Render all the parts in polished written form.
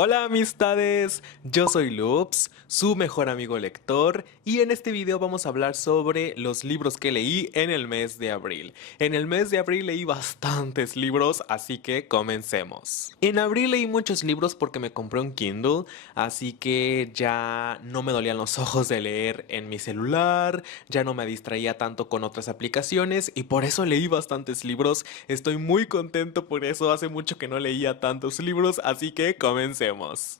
Hola amistades, yo soy Loops, su mejor amigo lector, y en este video vamos a hablar sobre los libros que leí en el mes de abril. En el mes de abril leí bastantes libros, así que comencemos. En abril leí muchos libros porque me compré un Kindle, así que ya no me dolían los ojos de leer en mi celular, ya no me distraía tanto con otras aplicaciones y por eso leí bastantes libros. Estoy muy contento por eso, hace mucho que no leía tantos libros, así que comencemos.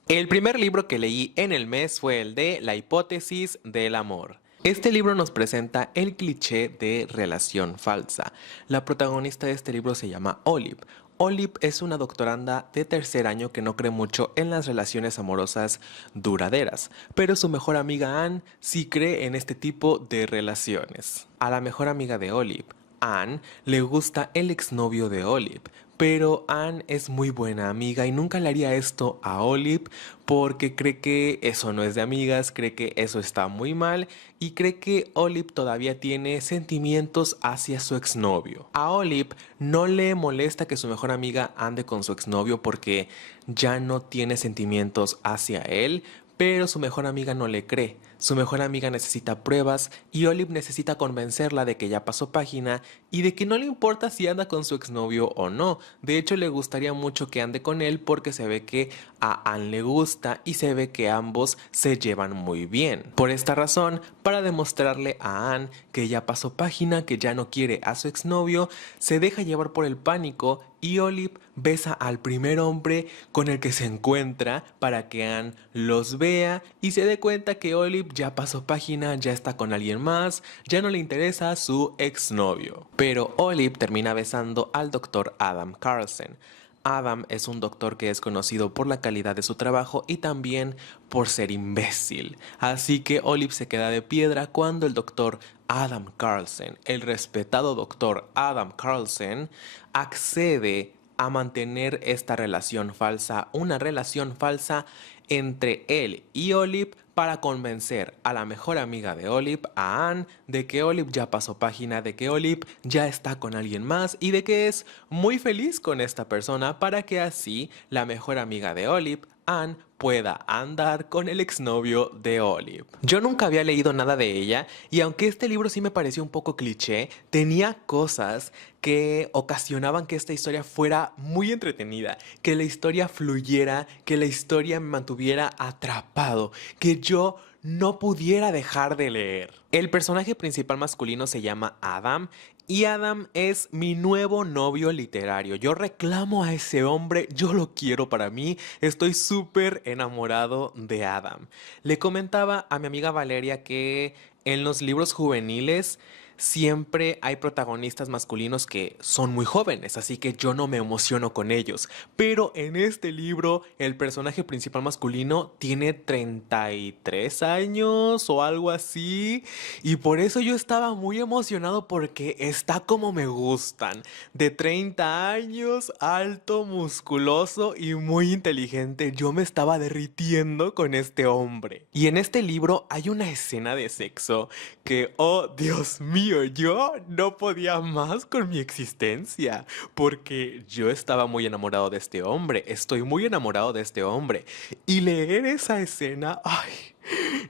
El primer libro que leí en el mes fue el de La hipótesis del amor. Este libro nos presenta el cliché de relación falsa. La protagonista de este libro se llama Olive. Olive es una doctoranda de tercer año que no cree mucho en las relaciones amorosas duraderas, pero su mejor amiga Anne sí cree en este tipo de relaciones. A la mejor amiga de Olive, Anne, le gusta el exnovio de Olive, pero Anne es muy buena amiga y nunca le haría esto a Olive porque cree que eso no es de amigas, cree que eso está muy mal y cree que Olive todavía tiene sentimientos hacia su exnovio. A Olive no le molesta que su mejor amiga ande con su exnovio porque ya no tiene sentimientos hacia él, pero su mejor amiga no le cree. Su mejor amiga necesita pruebas y Olive necesita convencerla de que ya pasó página y de que no le importa si anda con su exnovio o no. De hecho, le gustaría mucho que ande con él porque se ve que a Anne le gusta y se ve que ambos se llevan muy bien. Por esta razón, para demostrarle a Anne que ya pasó página, que ya no quiere a su exnovio, se deja llevar por el pánico y Olive besa al primer hombre con el que se encuentra para que Anne los vea y se dé cuenta que Olive ya pasó página, ya está con alguien más, ya no le interesa su exnovio. Pero Olive termina besando al doctor Adam Carlsen. Adam es un doctor que es conocido por la calidad de su trabajo y también por ser imbécil. Así que Olive se queda de piedra cuando el doctor Adam Carlsen, el respetado doctor Adam Carlsen, accede a mantener esta relación falsa, una relación falsa entre él y Olive para convencer a la mejor amiga de Olive, a Anne, de que Olive ya pasó página, de que Olive ya está con alguien más y de que es muy feliz con esta persona para que así la mejor amiga de Olive, Anne, pueda andar con el exnovio de Olive. Yo nunca había leído nada de ella y aunque este libro sí me pareció un poco cliché, tenía cosas que ocasionaban que esta historia fuera muy entretenida, que la historia fluyera, que la historia me mantuviera atrapado, que yo no pudiera dejar de leer. El personaje principal masculino se llama Adam y Adam es mi nuevo novio literario. Yo reclamo a ese hombre, yo lo quiero para mí, estoy súper enamorado de Adam. Le comentaba a mi amiga Valeria que en los libros juveniles siempre hay protagonistas masculinos que son muy jóvenes, así que yo no me emociono con ellos. Pero en este libro el personaje principal masculino tiene 33 años o algo así. Y por eso yo estaba muy emocionado porque está como me gustan. De 30 años, alto, musculoso y muy inteligente. Yo me estaba derritiendo con este hombre. Y en este libro hay una escena de sexo que, oh Dios mío, yo no podía más con mi existencia, porque yo estaba muy enamorado de este hombre, estoy muy enamorado de este hombre, y leer esa escena, ay,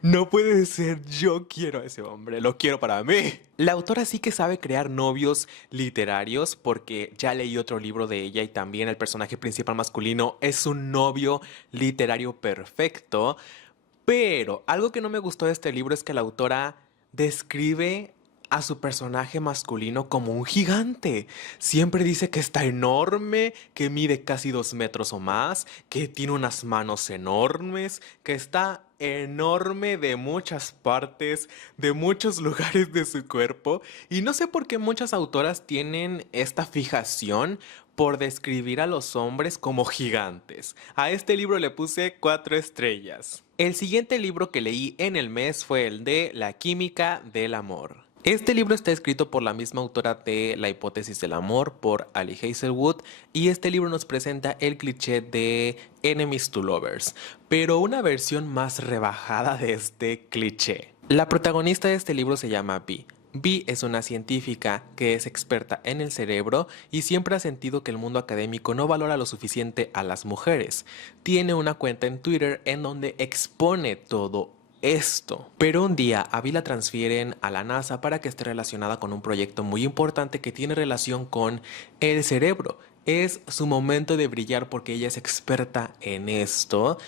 no puede ser, yo quiero a ese hombre, lo quiero para mí. La autora sí que sabe crear novios literarios porque ya leí otro libro de ella y también el personaje principal masculino es un novio literario perfecto. Pero algo que no me gustó de este libro es que la autora describe a su personaje masculino como un gigante. Siempre dice que está enorme, que mide casi 2 metros o más, que tiene unas manos enormes, que está enorme de muchas partes, de muchos lugares de su cuerpo. Y no sé por qué muchas autoras tienen esta fijación por describir a los hombres como gigantes. A este libro le puse 4 estrellas. El siguiente libro que leí en el mes fue el de La química del amor. Este libro está escrito por la misma autora de La hipótesis del amor, por Ali Hazelwood, y este libro nos presenta el cliché de Enemies to Lovers, pero una versión más rebajada de este cliché. La protagonista de este libro se llama Vi. Vi es una científica que es experta en el cerebro y siempre ha sentido que el mundo académico no valora lo suficiente a las mujeres. Tiene una cuenta en Twitter en donde expone todo esto. Pero un día a Vi la transfieren a la NASA para que esté relacionada con un proyecto muy importante que tiene relación con el cerebro. Es su momento de brillar porque ella es experta en esto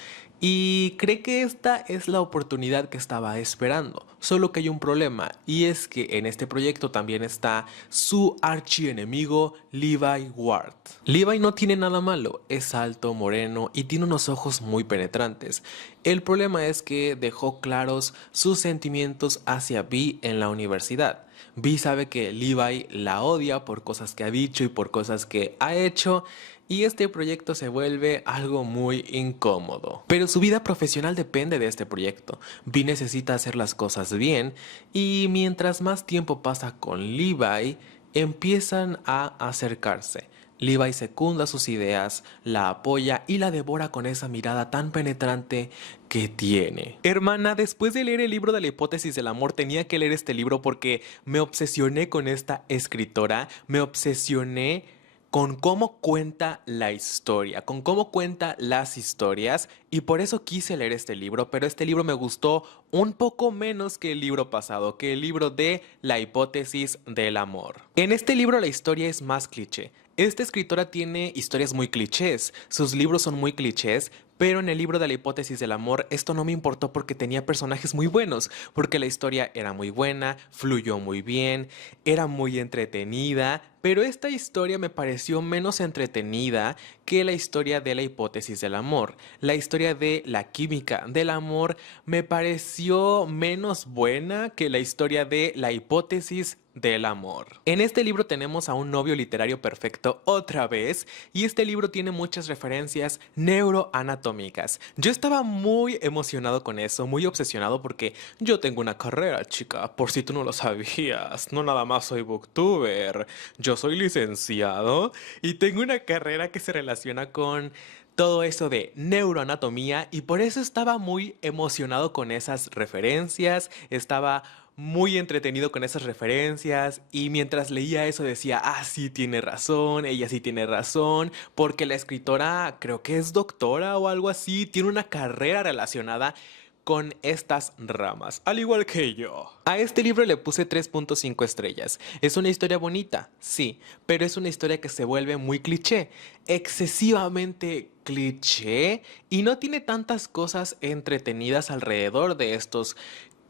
y cree que esta es la oportunidad que estaba esperando. Solo que hay un problema, y es que en este proyecto también está su archienemigo Levi Ward. Levi no tiene nada malo, es alto, moreno y tiene unos ojos muy penetrantes. El problema es que dejó claros sus sentimientos hacia Vi en la universidad. Vi sabe que Levi la odia por cosas que ha dicho y por cosas que ha hecho, y este proyecto se vuelve algo muy incómodo. Pero su vida profesional depende de este proyecto. Vi necesita hacer las cosas bien, y mientras más tiempo pasa con Levi, empiezan a acercarse. Levi secunda sus ideas, la apoya y la devora con esa mirada tan penetrante que tiene. Hermana, después de leer el libro de la hipótesis del amor, tenía que leer este libro porque me obsesioné con esta escritora, me obsesioné con cómo cuenta la historia, con cómo cuenta las historias, y por eso quise leer este libro, pero este libro me gustó un poco menos que el libro pasado, que el libro de la hipótesis del amor. En este libro la historia es más cliché. Esta escritora tiene historias muy clichés, sus libros son muy clichés, pero en el libro de la hipótesis del amor esto no me importó porque tenía personajes muy buenos, porque la historia era muy buena, fluyó muy bien, era muy entretenida, pero esta historia me pareció menos entretenida que la historia de la hipótesis del amor. La historia de la química del amor me pareció menos buena que la historia de la hipótesis del amor. En este libro tenemos a un novio literario perfecto otra vez, y este libro tiene muchas referencias neuroanatómicas. Yo estaba muy emocionado con eso, muy obsesionado porque yo tengo una carrera, chica, por si tú no lo sabías. No nada más soy booktuber, yo soy licenciado y tengo una carrera que se relaciona con todo eso de neuroanatomía, y por eso estaba muy emocionado con esas referencias, estaba muy entretenido con esas referencias, y mientras leía eso decía, ah, sí tiene razón, ella sí tiene razón, porque la escritora creo que es doctora o algo así, tiene una carrera relacionada con estas ramas, al igual que yo. A este libro le puse 3.5 estrellas. Es una historia bonita, sí, pero es una historia que se vuelve muy cliché, excesivamente cliché, y no tiene tantas cosas entretenidas alrededor de estos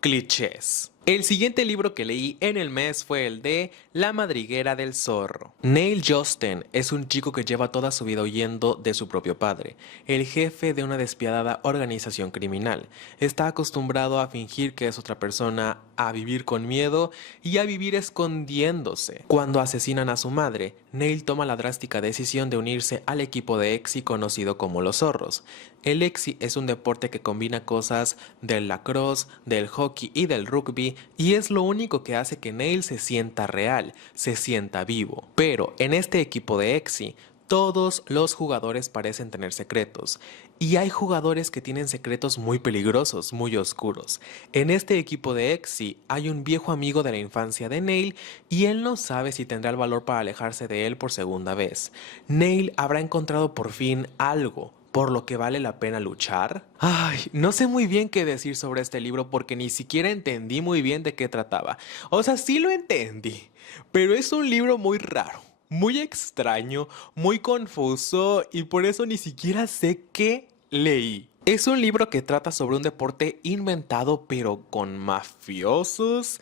clichés. El siguiente libro que leí en el mes fue el de La madriguera del zorro. Neil Josten es un chico que lleva toda su vida huyendo de su propio padre, el jefe de una despiadada organización criminal. Está acostumbrado a fingir que es otra persona, a vivir con miedo y a vivir escondiéndose. Cuando asesinan a su madre, Neil toma la drástica decisión de unirse al equipo de Exi conocido como los zorros. El Exi es un deporte que combina cosas del lacrosse, del hockey y del rugby, y es lo único que hace que Neil se sienta real, se sienta vivo. Pero en este equipo de Exi, todos los jugadores parecen tener secretos, y hay jugadores que tienen secretos muy peligrosos, muy oscuros. En este equipo de Exi hay un viejo amigo de la infancia de Neil, y él no sabe si tendrá el valor para alejarse de él por segunda vez. Neil habrá encontrado por fin algo por lo que vale la pena luchar. Ay, no sé muy bien qué decir sobre este libro porque ni siquiera entendí muy bien de qué trataba. O sea, sí lo entendí, pero es un libro muy raro, muy extraño, muy confuso, y por eso ni siquiera sé qué leí. Es un libro que trata sobre un deporte inventado pero con mafiosos.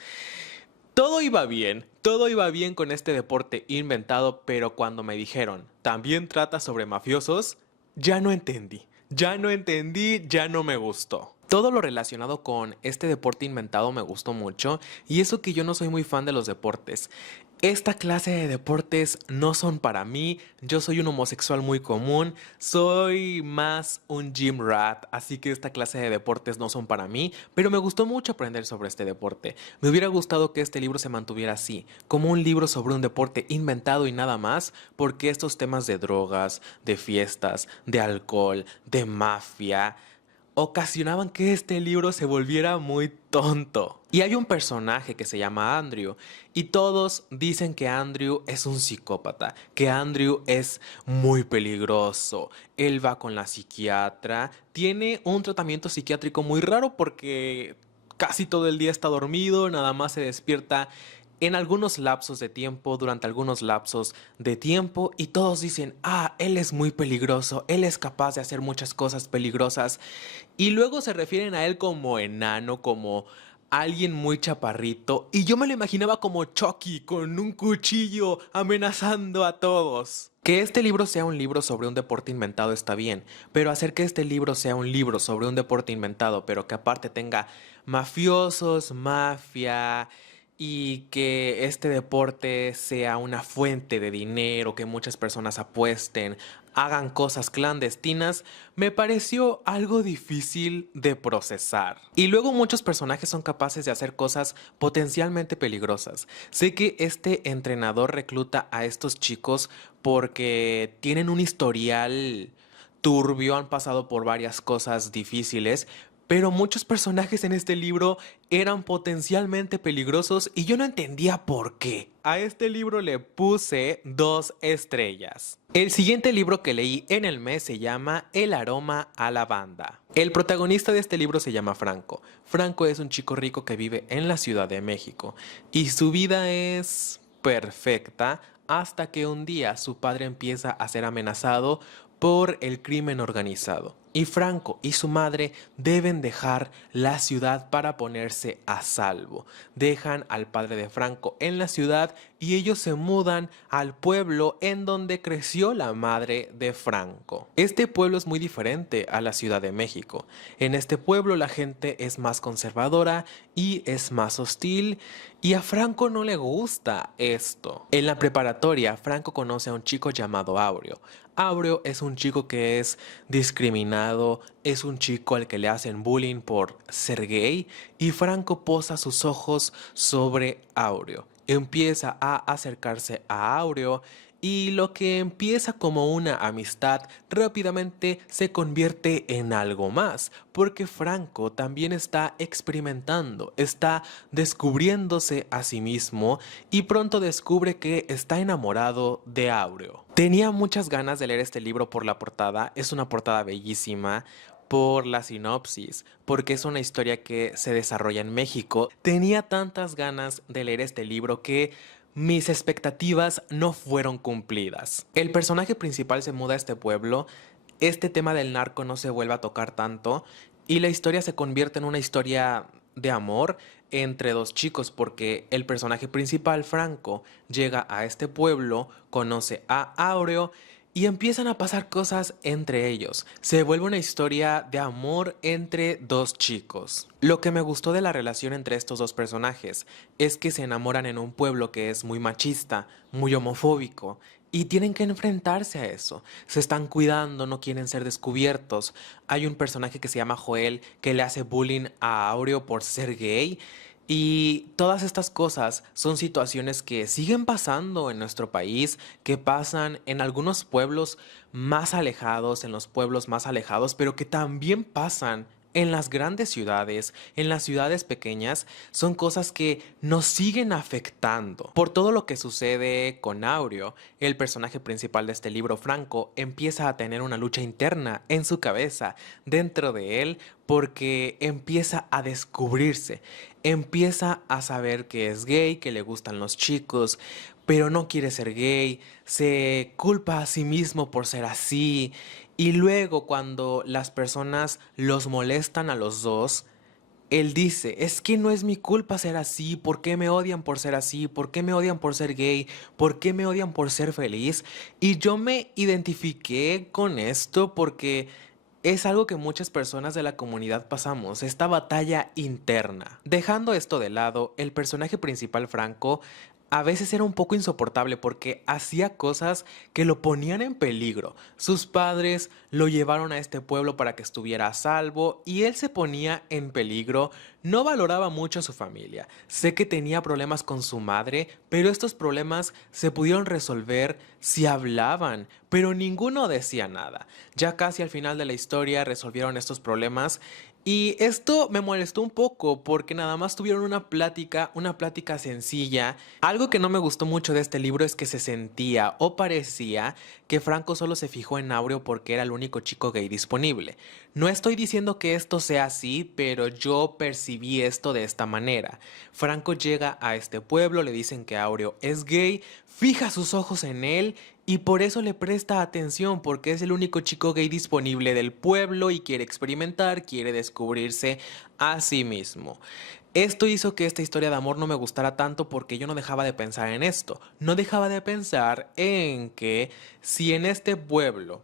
Todo iba bien con este deporte inventado, pero cuando me dijeron, también trata sobre mafiosos, ya no entendí, ya no me gustó. Todo lo relacionado con este deporte inventado me gustó mucho, y eso que yo no soy muy fan de los deportes. Esta clase de deportes no son para mí, yo soy un homosexual muy común, soy más un gym rat, así que esta clase de deportes no son para mí, pero me gustó mucho aprender sobre este deporte. Me hubiera gustado que este libro se mantuviera así, como un libro sobre un deporte inventado y nada más, porque estos temas de drogas, de fiestas, de alcohol, de mafia, ocasionaban que este libro se volviera muy tonto. Y hay un personaje que se llama Andrew y todos dicen que Andrew es un psicópata, que Andrew es muy peligroso. Él va con la psiquiatra, tiene un tratamiento psiquiátrico muy raro porque casi todo el día está dormido, nada más se despierta en algunos lapsos de tiempo, durante algunos lapsos de tiempo, y todos dicen, ah, él es muy peligroso, él es capaz de hacer muchas cosas peligrosas, y luego se refieren a él como enano, como alguien muy chaparrito, y yo me lo imaginaba como Chucky, con un cuchillo amenazando a todos. Que este libro sea un libro sobre un deporte inventado está bien, pero hacer que este libro sea un libro sobre un deporte inventado, pero que aparte tenga mafiosos, mafia, y que este deporte sea una fuente de dinero, que muchas personas apuesten, hagan cosas clandestinas, me pareció algo difícil de procesar. Y luego muchos personajes son capaces de hacer cosas potencialmente peligrosas. Sé que este entrenador recluta a estos chicos porque tienen un historial turbio, han pasado por varias cosas difíciles, pero muchos personajes en este libro eran potencialmente peligrosos y yo no entendía por qué. A este libro le puse 2 estrellas. El siguiente libro que leí en el mes se llama El aroma a lavanda. El protagonista de este libro se llama Franco. Franco es un chico rico que vive en la Ciudad de México y su vida es perfecta hasta que un día su padre empieza a ser amenazado por el crimen organizado. Y Franco y su madre deben dejar la ciudad para ponerse a salvo. Dejan al padre de Franco en la ciudad y ellos se mudan al pueblo en donde creció la madre de Franco. Este pueblo es muy diferente a la Ciudad de México. En este pueblo la gente es más conservadora y es más hostil, y a Franco no le gusta esto. En la preparatoria, Franco conoce a un chico llamado Aureo. Aureo es un chico que es discriminado, es un chico al que le hacen bullying por ser gay, y Franco posa sus ojos sobre Aureo. Empieza a acercarse a Aureo y lo que empieza como una amistad rápidamente se convierte en algo más, porque Franco también está experimentando, está descubriéndose a sí mismo y pronto descubre que está enamorado de Aureo. Tenía muchas ganas de leer este libro por la portada, es una portada bellísima, por la sinopsis, porque es una historia que se desarrolla en México. Tenía tantas ganas de leer este libro que mis expectativas no fueron cumplidas. El personaje principal se muda a este pueblo, este tema del narco no se vuelve a tocar tanto y la historia se convierte en una historia de amor entre dos chicos porque el personaje principal, Franco, llega a este pueblo, conoce a Aureo y empiezan a pasar cosas entre ellos. Se vuelve una historia de amor entre dos chicos. Lo que me gustó de la relación entre estos dos personajes es que se enamoran en un pueblo que es muy machista, muy homofóbico, y tienen que enfrentarse a eso. Se están cuidando, no quieren ser descubiertos. Hay un personaje que se llama Joel que le hace bullying a Aureo por ser gay. Y todas estas cosas son situaciones que siguen pasando en nuestro país, que pasan en algunos pueblos más alejados, en los pueblos más alejados, pero que también pasan en las grandes ciudades, en las ciudades pequeñas. Son cosas que nos siguen afectando. Por todo lo que sucede con Aureo, el personaje principal de este libro, Franco, empieza a tener una lucha interna en su cabeza, dentro de él, porque empieza a descubrirse, empieza a saber que es gay, que le gustan los chicos, pero no quiere ser gay, se culpa a sí mismo por ser así, y luego cuando las personas los molestan a los dos, él dice, es que no es mi culpa ser así, ¿por qué me odian por ser así? ¿Por qué me odian por ser gay? ¿Por qué me odian por ser feliz? Y yo me identifiqué con esto porque es algo que muchas personas de la comunidad pasamos, esta batalla interna. Dejando esto de lado, el personaje principal, Franco, a veces era un poco insoportable porque hacía cosas que lo ponían en peligro. Sus padres lo llevaron a este pueblo para que estuviera a salvo y él se ponía en peligro. No valoraba mucho a su familia. Sé que tenía problemas con su madre, pero estos problemas se pudieron resolver si hablaban, pero ninguno decía nada. Ya casi al final de la historia resolvieron estos problemas y esto me molestó un poco porque nada más tuvieron una plática sencilla. Algo que no me gustó mucho de este libro es que se sentía o parecía que Franco solo se fijó en Aureo porque era el único chico gay disponible. No estoy diciendo que esto sea así, pero yo percibí esto de esta manera. Franco llega a este pueblo, le dicen que Aureo es gay, fija sus ojos en él y por eso le presta atención, porque es el único chico gay disponible del pueblo y quiere experimentar, quiere descubrirse a sí mismo. Esto hizo que esta historia de amor no me gustara tanto porque yo no dejaba de pensar en esto. No dejaba de pensar en que si en este pueblo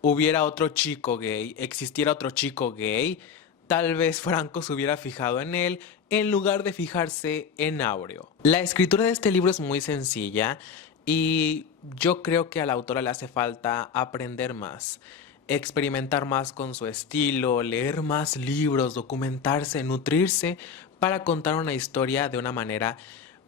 hubiera otro chico gay, existiera otro chico gay, tal vez Franco se hubiera fijado en él en lugar de fijarse en Aureo. La escritura de este libro es muy sencilla y yo creo que a la autora le hace falta aprender más, experimentar más con su estilo, leer más libros, documentarse, nutrirse para contar una historia de una manera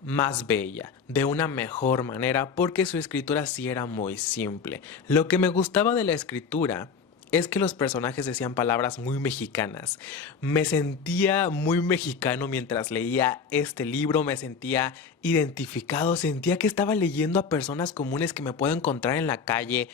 más bella, de una mejor manera, porque su escritura sí era muy simple. Lo que me gustaba de la escritura es que los personajes decían palabras muy mexicanas. Me sentía muy mexicano mientras leía este libro, me sentía identificado, sentía que estaba leyendo a personas comunes que me puedo encontrar en la calle,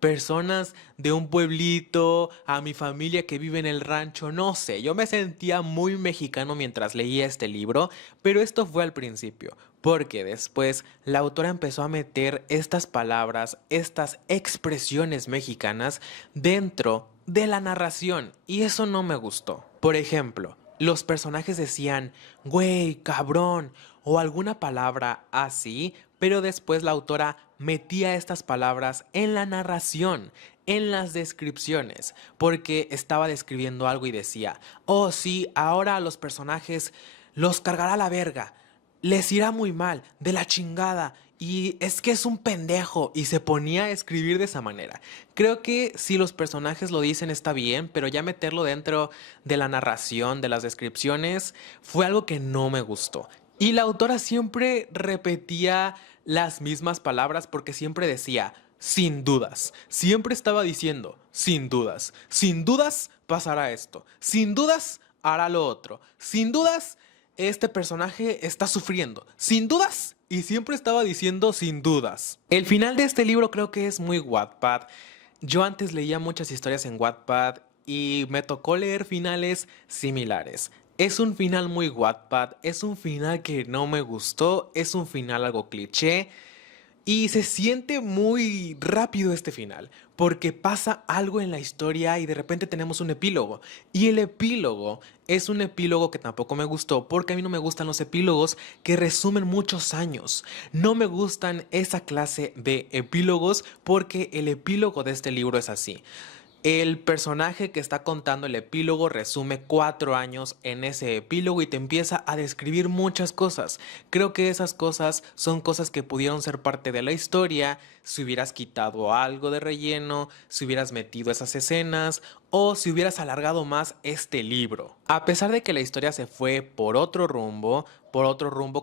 personas de un pueblito, a mi familia que vive en el rancho, no sé, yo me sentía muy mexicano mientras leía este libro, pero esto fue al principio, porque después la autora empezó a meter estas palabras, estas expresiones mexicanas dentro de la narración, y eso no me gustó. Por ejemplo, los personajes decían, güey, cabrón, o alguna palabra así, pero después la autora metía estas palabras en la narración, en las descripciones, porque estaba describiendo algo y decía, oh sí, ahora a los personajes los cargará la verga, les irá muy mal, de la chingada, y es que es un pendejo, y se ponía a escribir de esa manera. Creo que si los personajes lo dicen está bien, pero ya meterlo dentro de la narración, de las descripciones, fue algo que no me gustó. Y la autora siempre repetía las mismas palabras porque siempre decía, sin dudas. Siempre estaba diciendo, sin dudas pasará esto, sin dudas hará lo otro, sin dudas este personaje está sufriendo, sin dudas. Y siempre estaba diciendo sin dudas. El final de este libro creo que es muy Wattpad. Yo antes leía muchas historias en Wattpad y me tocó leer finales similares. Es un final muy Wattpad, es un final que no me gustó, es un final algo cliché y se siente muy rápido este final, porque pasa algo en la historia y de repente tenemos un epílogo. Y el epílogo es un epílogo que tampoco me gustó, porque a mí no me gustan los epílogos que resumen muchos años. No me gustan esa clase de epílogos porque el epílogo de este libro es así. El personaje que está contando el epílogo resume 4 años en ese epílogo y te empieza a describir muchas cosas. Creo que esas cosas son cosas que pudieron ser parte de la historia si hubieras quitado algo de relleno, si hubieras metido esas escenas o si hubieras alargado más este libro. A pesar de que la historia se fue por otro rumbo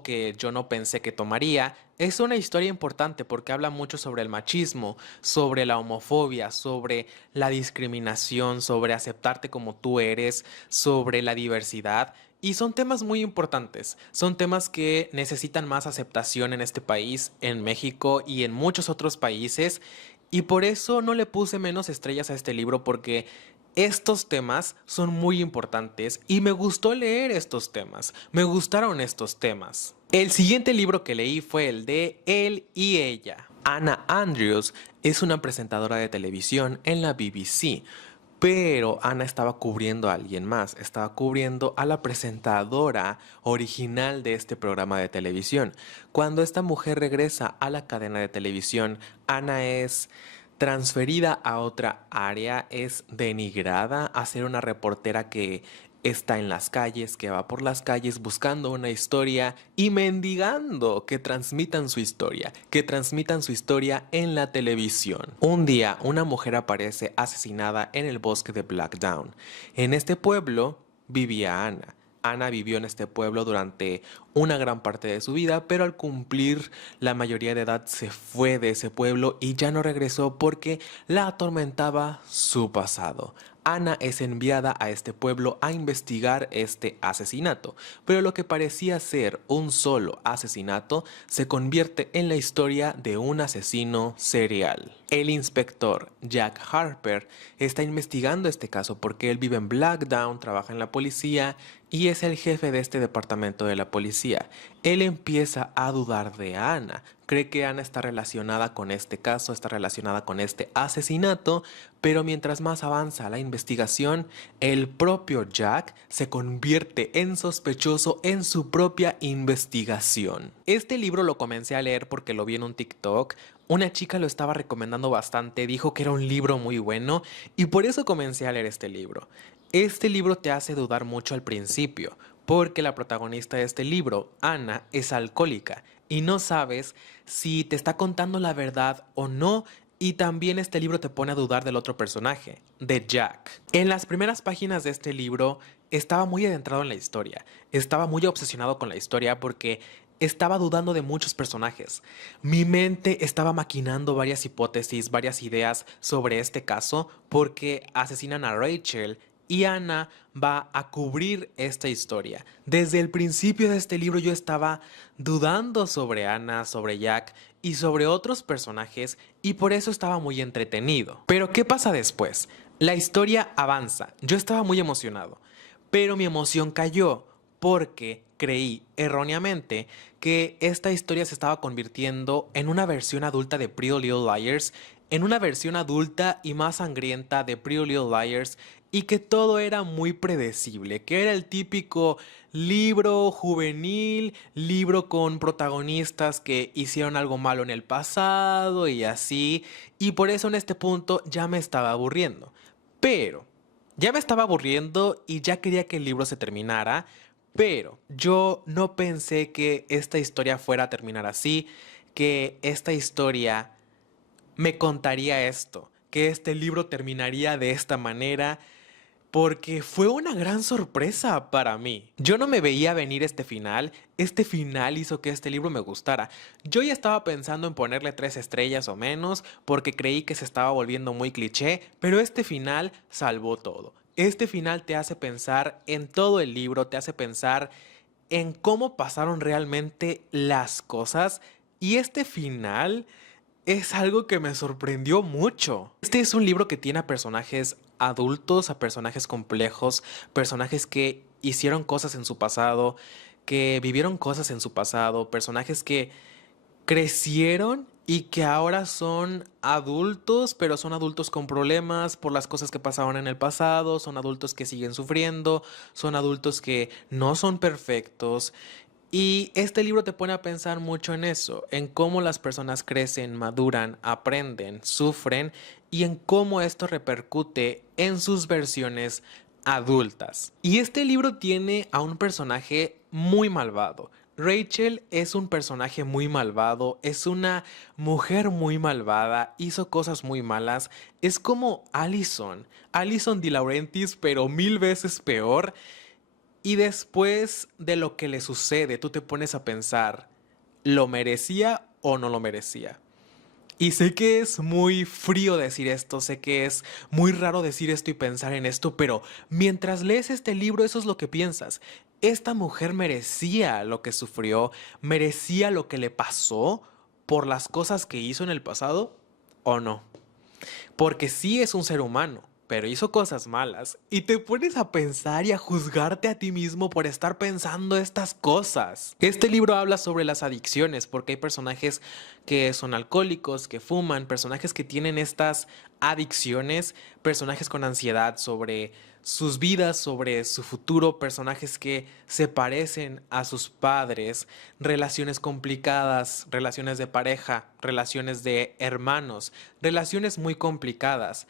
que yo no pensé que tomaría, es una historia importante porque habla mucho sobre el machismo, sobre la homofobia, sobre la discriminación, sobre aceptarte como tú eres, sobre la diversidad. Y son temas muy importantes, son temas que necesitan más aceptación en este país, en México y en muchos otros países. Y por eso no le puse menos estrellas a este libro porque estos temas son muy importantes y me gustó leer estos temas, me gustaron estos temas. El siguiente libro que leí fue el de Él y Ella. Anna Andrews es una presentadora de televisión en la BBC, pero Ana estaba cubriendo a alguien más, estaba cubriendo a la presentadora original de este programa de televisión. Cuando esta mujer regresa a la cadena de televisión, Ana es transferida a otra área, es denigrada a ser una reportera que está en las calles, que va por las calles buscando una historia y mendigando que transmitan su historia en la televisión. Un día, una mujer aparece asesinada en el bosque de Blackdown. En este pueblo vivía Ana. Ana vivió en este pueblo durante una gran parte de su vida, pero al cumplir la mayoría de edad se fue de ese pueblo y ya no regresó porque la atormentaba su pasado. Ana es enviada a este pueblo a investigar este asesinato, pero lo que parecía ser un solo asesinato se convierte en la historia de un asesino serial. El inspector Jack Harper está investigando este caso porque él vive en Blackdown, trabaja en la policía y es el jefe de este departamento de la policía. Él empieza a dudar de Ana. Cree que Ana está relacionada con este caso, está relacionada con este asesinato, pero mientras más avanza la investigación, el propio Jack se convierte en sospechoso en su propia investigación. Este libro lo comencé a leer porque lo vi en un TikTok. Una chica lo estaba recomendando bastante, dijo que era un libro muy bueno y por eso comencé a leer este libro. Este libro te hace dudar mucho al principio, porque la protagonista de este libro, Ana, es alcohólica y no sabes si te está contando la verdad o no. Y también este libro te pone a dudar del otro personaje, de Jack. En las primeras páginas de este libro estaba muy adentrado en la historia, estaba muy obsesionado con la historia porque estaba dudando de muchos personajes. Mi mente estaba maquinando varias hipótesis, varias ideas sobre este caso porque asesinan a Rachel y Ana va a cubrir esta historia. Desde el principio de este libro yo estaba dudando sobre Ana, sobre Jack y sobre otros personajes y por eso estaba muy entretenido. Pero ¿qué pasa después? La historia avanza. Yo estaba muy emocionado, pero mi emoción cayó porque creí erróneamente que esta historia se estaba convirtiendo en una versión adulta de Pretty Little Liars, en una versión adulta y más sangrienta de Pretty Little Liars y que todo era muy predecible, que era el típico libro juvenil, libro con protagonistas que hicieron algo malo en el pasado y así, y por eso en este punto ya me estaba aburriendo. Pero ya me estaba aburriendo y ya quería que el libro se terminara, pero yo no pensé que esta historia fuera a terminar así, que esta historia me contaría esto, que este libro terminaría de esta manera, porque fue una gran sorpresa para mí. Yo no me veía venir este final hizo que este libro me gustara. Yo ya estaba pensando en ponerle 3 estrellas o menos, porque creí que se estaba volviendo muy cliché, pero este final salvó todo. Este final te hace pensar en todo el libro, te hace pensar en cómo pasaron realmente las cosas, y este final es algo que me sorprendió mucho. Este es un libro que tiene a personajes adultos, a personajes complejos, personajes que hicieron cosas en su pasado, que vivieron cosas en su pasado, personajes que crecieron y que ahora son adultos, pero son adultos con problemas por las cosas que pasaron en el pasado, son adultos que siguen sufriendo, son adultos que no son perfectos. Y este libro te pone a pensar mucho en eso, en cómo las personas crecen, maduran, aprenden, sufren y en cómo esto repercute en sus versiones adultas. Y este libro tiene a un personaje muy malvado. Rachel es un personaje muy malvado, es una mujer muy malvada, hizo cosas muy malas, es como Allison De Laurentiis, pero 1000 veces peor. Y después de lo que le sucede, tú te pones a pensar, ¿lo merecía o no lo merecía? Y sé que es muy frío decir esto, sé que es muy raro decir esto y pensar en esto, pero mientras lees este libro eso es lo que piensas. ¿Esta mujer merecía lo que sufrió? ¿Merecía lo que le pasó por las cosas que hizo en el pasado? ¿O no? Porque sí es un ser humano, pero hizo cosas malas. Y te pones a pensar y a juzgarte a ti mismo por estar pensando estas cosas. Este libro habla sobre las adicciones, porque hay personajes que son alcohólicos, que fuman, personajes que tienen estas adicciones, personajes con ansiedad sobre sus vidas, sobre su futuro, personajes que se parecen a sus padres, relaciones complicadas, relaciones de pareja, relaciones de hermanos, relaciones muy complicadas.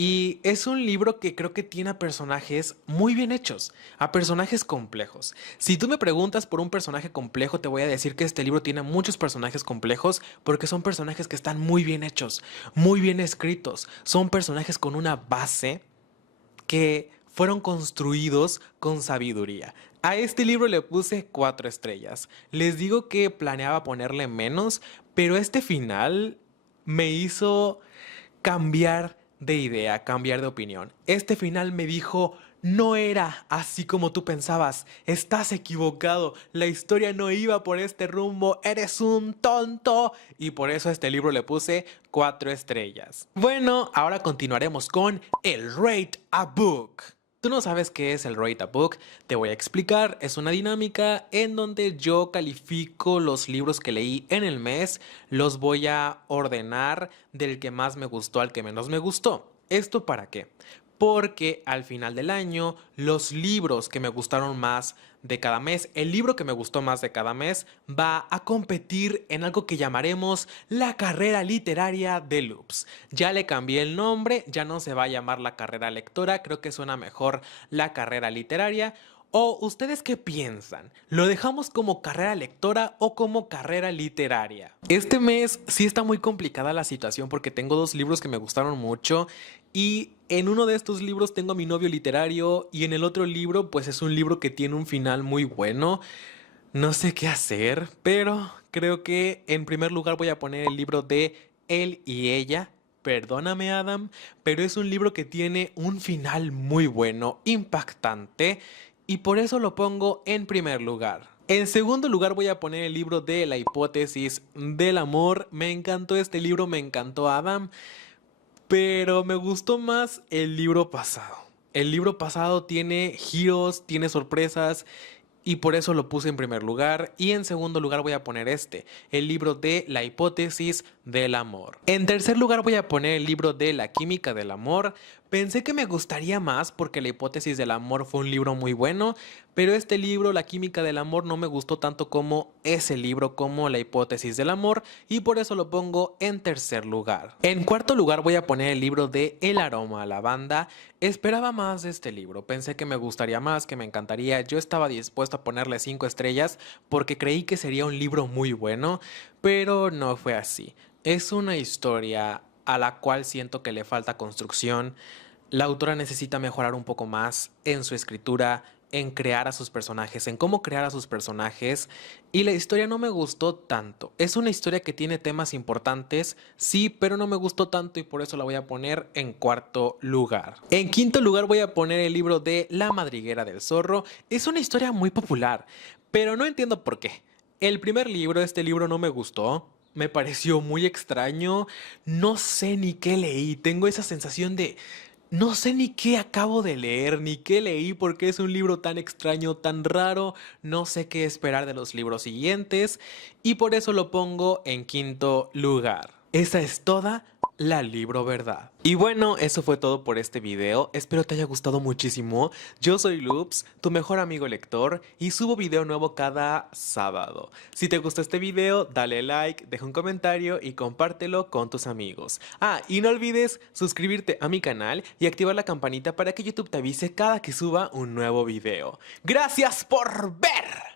Y es un libro que creo que tiene a personajes muy bien hechos, a personajes complejos. Si tú me preguntas por un personaje complejo, te voy a decir que este libro tiene muchos personajes complejos porque son personajes que están muy bien hechos, muy bien escritos. Son personajes con una base que fueron construidos con sabiduría. A este libro le puse 4 estrellas. Les digo que planeaba ponerle menos, pero este final me hizo cambiar de idea, cambiar de opinión. Este final me dijo, no era así como tú pensabas, estás equivocado, la historia no iba por este rumbo, eres un tonto. Y por eso a este libro le puse 4 estrellas. Bueno, ahora continuaremos con el Rate a Book. Tú no sabes qué es el Rate a Book, te voy a explicar. Es una dinámica en donde yo califico los libros que leí en el mes, los voy a ordenar del que más me gustó al que menos me gustó. ¿Esto para qué? Porque al final del año, los libros que me gustaron más de cada mes, el libro que me gustó más de cada mes, va a competir en algo que llamaremos la carrera literaria de Loops. Ya le cambié el nombre, ya no se va a llamar la carrera lectora, creo que suena mejor la carrera literaria. ¿O ustedes qué piensan? ¿Lo dejamos como carrera lectora o como carrera literaria? Este mes sí está muy complicada la situación porque tengo 2 libros que me gustaron mucho y en uno de estos libros tengo a mi novio literario y en el otro libro pues es un libro que tiene un final muy bueno. No sé qué hacer, pero creo que en primer lugar voy a poner el libro de Él y Ella. Perdóname, Adam, pero es un libro que tiene un final muy bueno, impactante, y por eso lo pongo en primer lugar. En segundo lugar voy a poner el libro de La hipótesis del amor. Me encantó este libro, me encantó Adam, pero me gustó más el libro pasado. El libro pasado tiene giros, tiene sorpresas y por eso lo puse en primer lugar. Y en segundo lugar voy a poner este, el libro de La hipótesis del amor. En tercer lugar voy a poner el libro de La química del amor. Pensé que me gustaría más porque La hipótesis del amor fue un libro muy bueno, pero este libro, La química del amor, no me gustó tanto como ese libro, como La hipótesis del amor, y por eso lo pongo en tercer lugar. En cuarto lugar voy a poner el libro de El aroma a lavanda. Esperaba más de este libro, pensé que me gustaría más, que me encantaría. Yo estaba dispuesto a ponerle 5 estrellas porque creí que sería un libro muy bueno, pero no fue así. Es una historia a la cual siento que le falta construcción. La autora necesita mejorar un poco más en su escritura, en crear a sus personajes, en cómo crear a sus personajes, y la historia no me gustó tanto. Es una historia que tiene temas importantes, sí, pero no me gustó tanto y por eso la voy a poner en cuarto lugar. En quinto lugar voy a poner el libro de La madriguera del zorro. Es una historia muy popular, pero no entiendo por qué. El primer libro, este libro no me gustó. Me pareció muy extraño, no sé ni qué leí, tengo esa sensación de no sé ni qué acabo de leer, ni qué leí porque es un libro tan extraño, tan raro, no sé qué esperar de los libros siguientes y por eso lo pongo en quinto lugar. Esa es toda la libro verdad. Y bueno, eso fue todo por este video, espero te haya gustado muchísimo. Yo soy Loops, tu mejor amigo lector, y subo video nuevo cada sábado. Si te gustó este video, dale like, deja un comentario y compártelo con tus amigos. Ah, y no olvides suscribirte a mi canal y activar la campanita para que YouTube te avise cada que suba un nuevo video. ¡Gracias por ver!